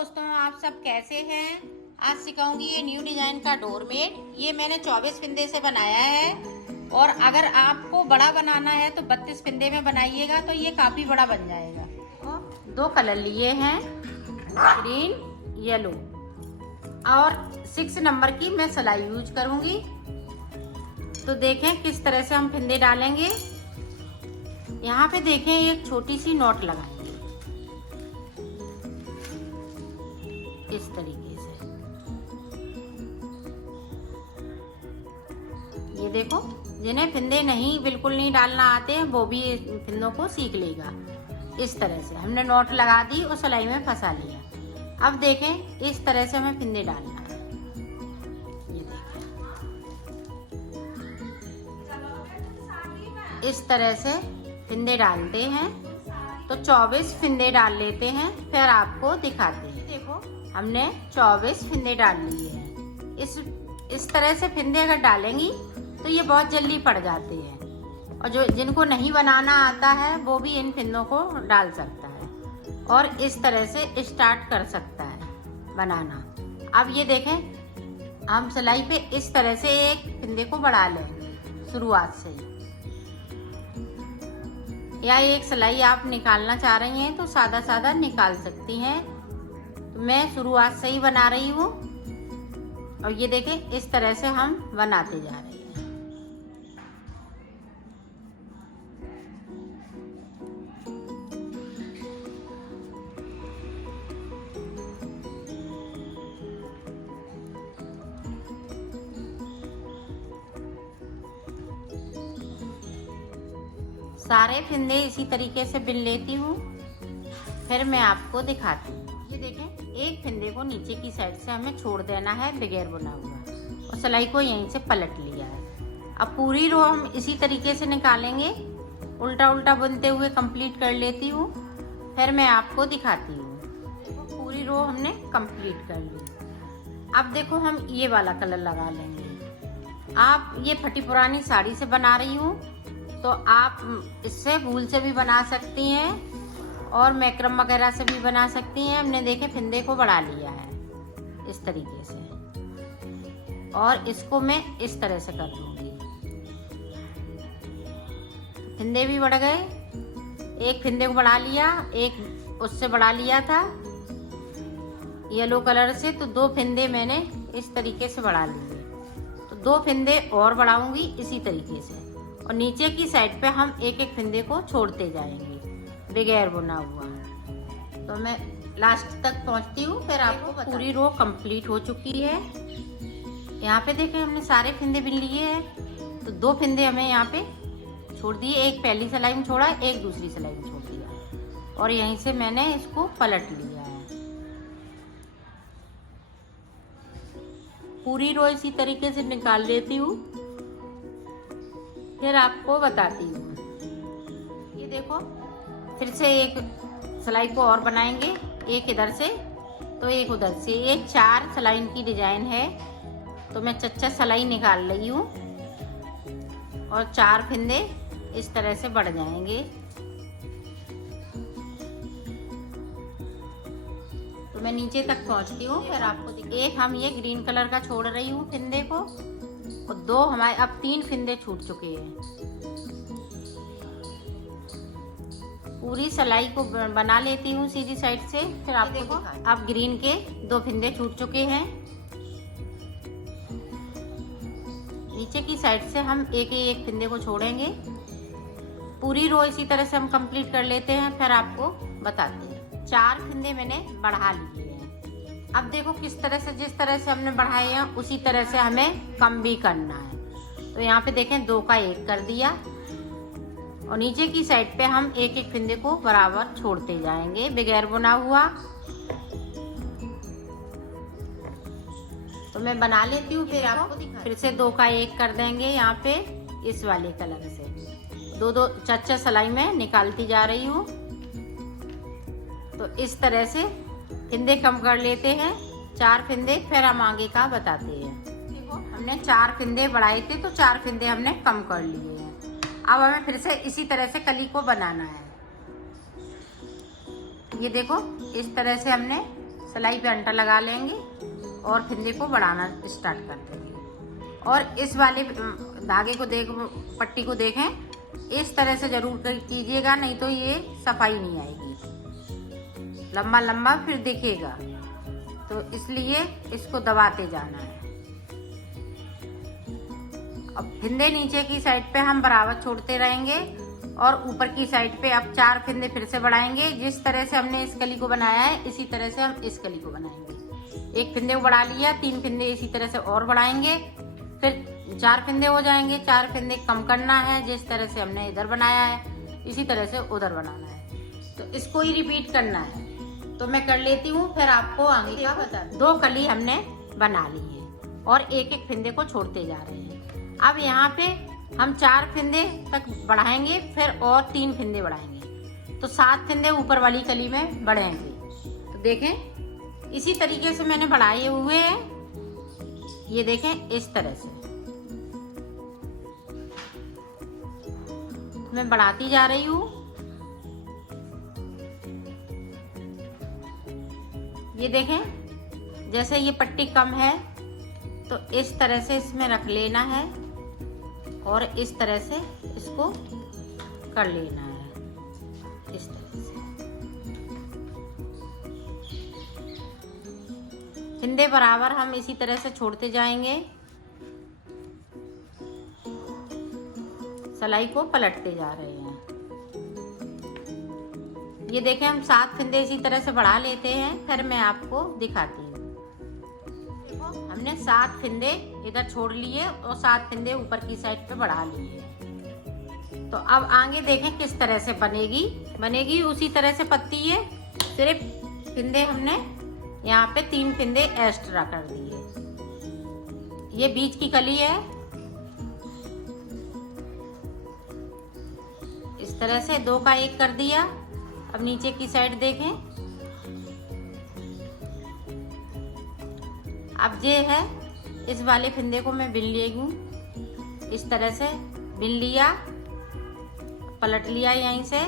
दोस्तों, आप सब कैसे हैं। आज सिखाऊंगी ये न्यू डिजाइन का डोरमेट। ये मैंने 24 फिंदे से बनाया है और अगर आपको बड़ा बनाना है तो 32 फिंदे में बनाइएगा तो ये काफी बड़ा बन जाएगा। दो कलर लिए हैं, ग्रीन येलो, और 6 नंबर की मैं सिलाई यूज करूंगी। तो देखें किस तरह से हम फिंदे डालेंगे। यहाँ पे देखें एक छोटी सी नॉट लगाएंगे इस तरीके से। ये देखो, जिन्हें फिंदे बिल्कुल नहीं डालना आते हैं वो भी फिंदों को सीख लेगा। इस तरह से हमने नॉट लगा दी और सिलाई में फंसा लिया। अब देखें इस तरह से हमें फिंदे डालना है। ये देखें, इस तरह से फिंदे डालते हैं। तो 24 फिंदे डाल लेते हैं, फिर आपको दिखाते हैं। देखो, हमने 24 फिंदे डाल लिए हैं। इस तरह से फिंदे अगर डालेंगी तो ये बहुत जल्दी पड़ जाते हैं, और जो जिनको नहीं बनाना आता है वो भी इन फिंदों को डाल सकता है और इस तरह से स्टार्ट कर सकता है बनाना। अब ये देखें, हम सिलाई पे इस तरह से एक फिंदे को बढ़ा लेंगे शुरुआत से, या एक सिलाई आप निकालना चाह रही हैं तो सादा सादा निकाल सकती हैं। तो मैं शुरुआत से ही बना रही हूँ और ये देखें इस तरह से हम बनाते जा रहे हैं। सारे फिंदे इसी तरीके से बिन लेती हूँ, फिर मैं आपको दिखाती हूँ। ये देखें, एक फिंदे को नीचे की साइड से हमें छोड़ देना है बगैर बुना हुआ, और सिलाई को यहीं से पलट लिया है। अब पूरी रो हम इसी तरीके से निकालेंगे, उल्टा उल्टा बुनते हुए कंप्लीट कर लेती हूँ, फिर मैं आपको दिखाती हूँ। पूरी रो हमने कंप्लीट कर ली। अब देखो, हम ये वाला कलर लगा लेंगे। आप ये फटी पुरानी साड़ी से बना रही हूँ तो आप इससे वूल से भी बना सकती हैं और मैक्रम वगैरह से भी बना सकती हैं। हमने देखे फिंदे को बढ़ा लिया है इस तरीके से, और इसको मैं इस तरह से कर दूंगी। फिंदे भी बढ़ गए, एक फिंदे को बढ़ा लिया, एक उससे बढ़ा लिया था येलो कलर से, तो 2 फिंदे मैंने इस तरीके से बढ़ा लिए। तो 2 फिंदे और बढ़ाऊंगी इसी तरीके से, और नीचे की साइड पे हम एक एक फिंदे को छोड़ते जाएंगे बगैर बुना हुआ। तो मैं लास्ट तक पहुंचती हूँ, फिर आपको पूरी रो कंप्लीट हो चुकी है। यहाँ पे देखें, हमने सारे फिंदे बिन लिए हैं। तो 2 फिंदे हमें यहाँ पे छोड़ दिए, एक पहली सिलाई में छोड़ा, एक दूसरी सिलाई में छोड़ दिया, और यहीं से मैंने इसको पलट लिया है। पूरी रो इसी तरीके से निकाल लेती हूँ, फिर आपको बताती हूँ। ये देखो, फिर से एक सिलाई को और बनाएंगे, एक इधर से तो एक उधर से। ये 4 सिलाई की डिजाइन है, तो मैं चच्चा सिलाई निकाल रही हूँ और 4 फिंदे इस तरह से बढ़ जाएंगे। तो मैं नीचे तक पहुँचती हूँ, फिर आपको एक हम ये ग्रीन कलर का छोड़ रही हूँ फिंदे को, और 2 हमारे अब 3 फिंदे छूट चुके हैं। पूरी सिलाई को बना लेती हूँ सीधी साइड से, फिर आप देखो अब ग्रीन के 2 फिंदे छूट चुके हैं। नीचे की साइड से हम एक फिंदे को छोड़ेंगे। पूरी रो इसी तरह से हम कंप्लीट कर लेते हैं, फिर आपको बताते हैं। 4 फिंदे मैंने बढ़ा लिए हैं। अब देखो किस तरह से, जिस तरह से हमने बढ़ाए हैं उसी तरह से हमें कम भी करना है। तो यहाँ पे देखें 2 का 1 कर दिया, और नीचे की साइड पे हम एक एक फिंदे को बराबर छोड़ते जाएंगे बगैर बुना हुआ। तो मैं बना लेती हूँ, फिर आपको फिर से 2 का 1 कर देंगे यहाँ पे इस वाले कलर से। 2 चच्चा सिलाई में निकालती जा रही हूँ। तो इस तरह से फिंदे कम कर लेते हैं, 4 फिंदे, फिर हम आगे का बताते हैं। देखो, हमने 4 फिंदे बढ़ाए थे तो 4 फिंदे हमने कम कर लिए हैं। अब हमें फिर से इसी तरह से कली को बनाना है। ये देखो, इस तरह से हमने सिलाई पे अंटा लगा लेंगे और फिंदे को बढ़ाना स्टार्ट कर देंगे। और इस वाले धागे को पट्टी को देखें, इस तरह से ज़रूर कीजिएगा, नहीं तो ये सफाई नहीं आएगी, लंबा लंबा फिर दिखेगा। तो इसलिए इसको दबाते जाना है। अब फिंदे नीचे की साइड पे हम बराबर छोड़ते रहेंगे और ऊपर की साइड पे अब 4 फिंदे फिर से बढ़ाएंगे। जिस तरह से हमने इस कली को बनाया है इसी तरह से हम इस कली को बनाएंगे। 1 फिंदे को बढ़ा लिया, 3 फिंदे इसी तरह से और बढ़ाएंगे, फिर 4 फिंदे हो जाएंगे। 4 फिंदे कम करना है, जिस तरह से हमने इधर बनाया है इसी तरह से उधर बनाना है। तो इसको ही रिपीट करना है। तो मैं कर लेती हूँ, फिर आपको आगे का बता। 2 कली हमने बना ली है और एक एक फिंदे को छोड़ते जा रहे हैं। अब यहाँ पे हम 4 फिंदे तक बढ़ाएंगे, फिर और 3 फिंदे बढ़ाएंगे, तो 7 फिंदे ऊपर वाली कली में बढ़ेंगे। तो देखें इसी तरीके से मैंने बढ़ाए हुए हैं। ये देखें इस तरह से मैं बढ़ाती जा रही हूँ। ये देखें जैसे ये पट्टी कम है तो इस तरह से इसमें रख लेना है और इस तरह से इसको कर लेना है, इस तरह से। फिंदे बराबर हम इसी तरह से छोड़ते जाएंगे, सिलाई को पलटते जा रहे हैं। ये देखें हम 7 फिंदे इसी तरह से बढ़ा लेते हैं, फिर मैं आपको दिखाती हूँ। देखो हमने 7 फिंदे इधर छोड़ लिए और 7 फिंदे ऊपर की साइड पे बढ़ा लिए। तो अब आगे देखें किस तरह से बनेगी उसी तरह से पत्ती है। सिर्फ फिंदे हमने यहाँ पे 3 फिंदे एक्स्ट्रा कर दिए। ये बीच की कली है, इस तरह से 2 का 1 कर दिया। अब नीचे की साइड देखें, अब ये है इस वाले फिंदे को मैं बिन लेगी, इस तरह से बिन लिया, पलट लिया यहीं से,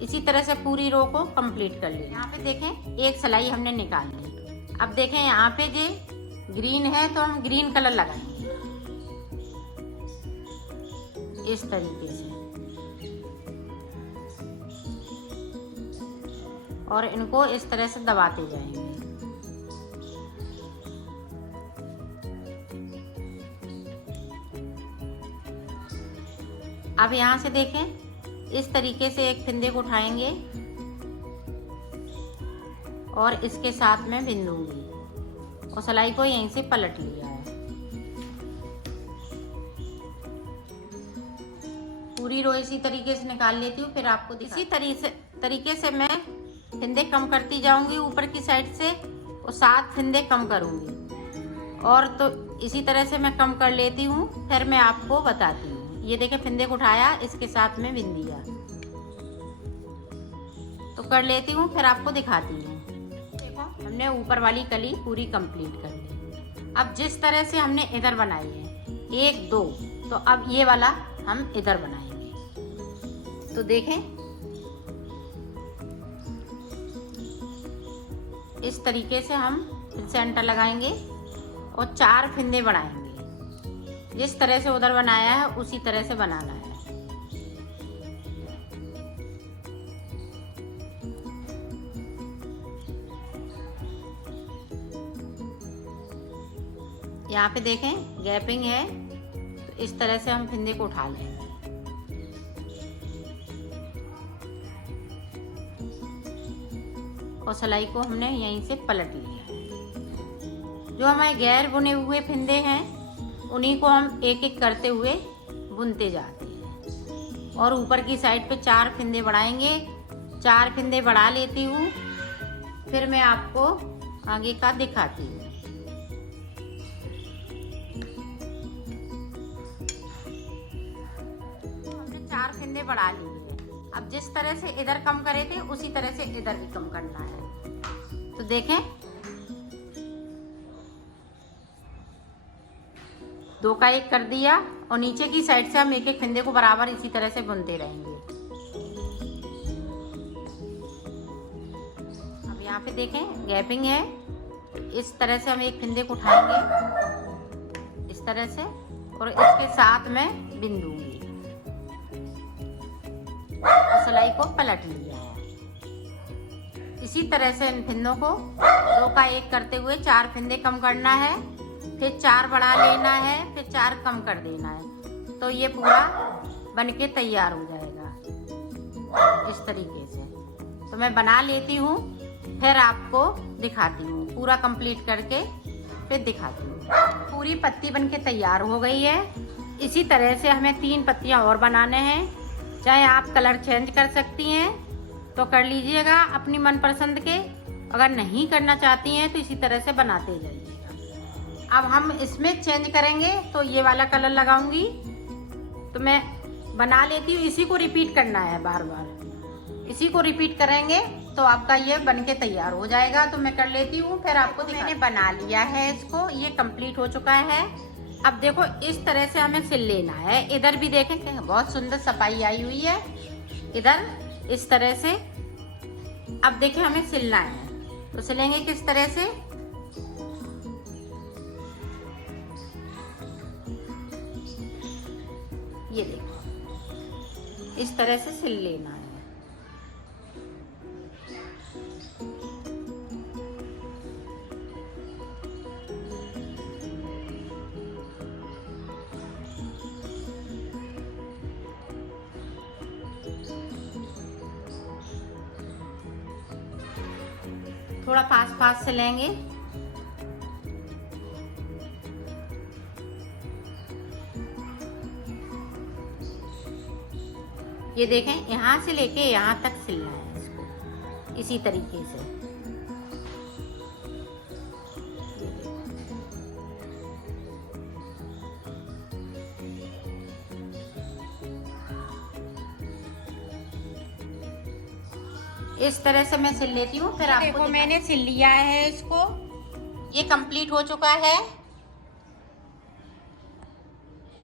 इसी तरह से पूरी रो को कंप्लीट कर लिया। यहाँ पे देखें एक सिलाई हमने निकाल ली। अब देखें यहाँ पे ये ग्रीन है तो हम ग्रीन कलर लगाएंगे इस तरीके से, और इनको इस तरह से दबाते जाएंगे। अब यहाँ से देखें इस तरीके से एक फिंदे को उठाएंगे और इसके साथ में बिन दूंगी और सिलाई को यहीं से पलट लिया है। पूरी रो इसी तरीके से निकाल लेती हूँ, फिर आपको इसी तरीके से मैं फिंदे कम करती जाऊंगी ऊपर की साइड से और 7 फिंदे कम करूंगी, और तो इसी तरह से मैं कम कर लेती हूँ, फिर मैं आपको बताती हूँ। ये देखें फिंदे को उठाया, इसके साथ में बिन दिया, तो कर लेती हूँ, फिर आपको दिखाती हूँ। देखो हमने ऊपर वाली कली पूरी कंप्लीट कर ली। अब जिस तरह से हमने इधर बनाई है 1 2, तो अब ये वाला हम इधर बनाएंगे। तो देखें इस तरीके से हम फिर से अंटा लगाएंगे और 4 फिंदे बढ़ाएंगे। जिस तरह से उधर बनाया है उसी तरह से बनाना है। यहाँ पे देखें गैपिंग है, तो इस तरह से हम फिंदे को उठा लेंगे। और सिलाई को हमने यहीं से पलट लिया। जो हमारे गैर बुने हुए फिंदे हैं उन्हीं को हम एक एक करते हुए बुनते जाते हैं और ऊपर की साइड पे 4 फिंदे बढ़ाएंगे। 4 फिंदे बढ़ा लेती हूँ, फिर मैं आपको आगे का दिखाती हूँ। हमने 4 फिंदे बढ़ा लिए। अब जिस तरह से इधर कम करे थे उसी तरह से इधर भी कम करना है। तो देखें 2 का 1 कर दिया और नीचे की साइड से हम एक एक फिंदे को बराबर इसी तरह से बुनते रहेंगे। यहाँ पे देखें गैपिंग है, इस तरह से हम एक फंदे को उठाएंगे इस तरह से और इसके साथ में बिन दूंगी और सिलाई को पलट लिया है। इसी तरह से इन फिंदों को 2 का 1 करते हुए 4 फिंदे कम करना है, फिर 4 बढ़ा लेना है, फिर 4 कम कर देना है, तो ये पूरा बनके तैयार हो जाएगा इस तरीके से। तो मैं बना लेती हूँ, फिर आपको दिखाती हूँ, पूरा कंप्लीट करके फिर दिखाती हूँ। पूरी पत्ती बनके तैयार हो गई है। इसी तरह से हमें 3 पत्तियाँ और बनाने हैं। चाहे आप कलर चेंज कर सकती हैं तो कर लीजिएगा अपनी मनपसंद के, अगर नहीं करना चाहती हैं तो इसी तरह से बनाते जाइएगा। अब हम इसमें चेंज करेंगे, तो ये वाला कलर लगाऊंगी, तो मैं बना लेती हूँ। इसी को रिपीट करना है बार बार, इसी को रिपीट करेंगे तो आपका ये बनके तैयार हो जाएगा। तो मैं कर लेती हूँ, फिर आपको मैंने बना लिया है इसको, ये कंप्लीट हो चुका है। अब देखो इस तरह से हमें सिल लेना है। इधर भी देखें बहुत सुंदर सफाई आई हुई है, इधर इस तरह से। अब देखें हमें सिलना है, तो सिलेंगे किस तरह से, ये देखो इस तरह से सिल लेना है। थोड़ा पास से लेंगे, ये देखें यहाँ से लेके यहाँ तक सिलना है इसको इसी तरीके से। इस तरह से मैं सिल लेती हूँ, फिर आपको देखो मैंने सिल लिया है इसको, ये कंप्लीट हो चुका है।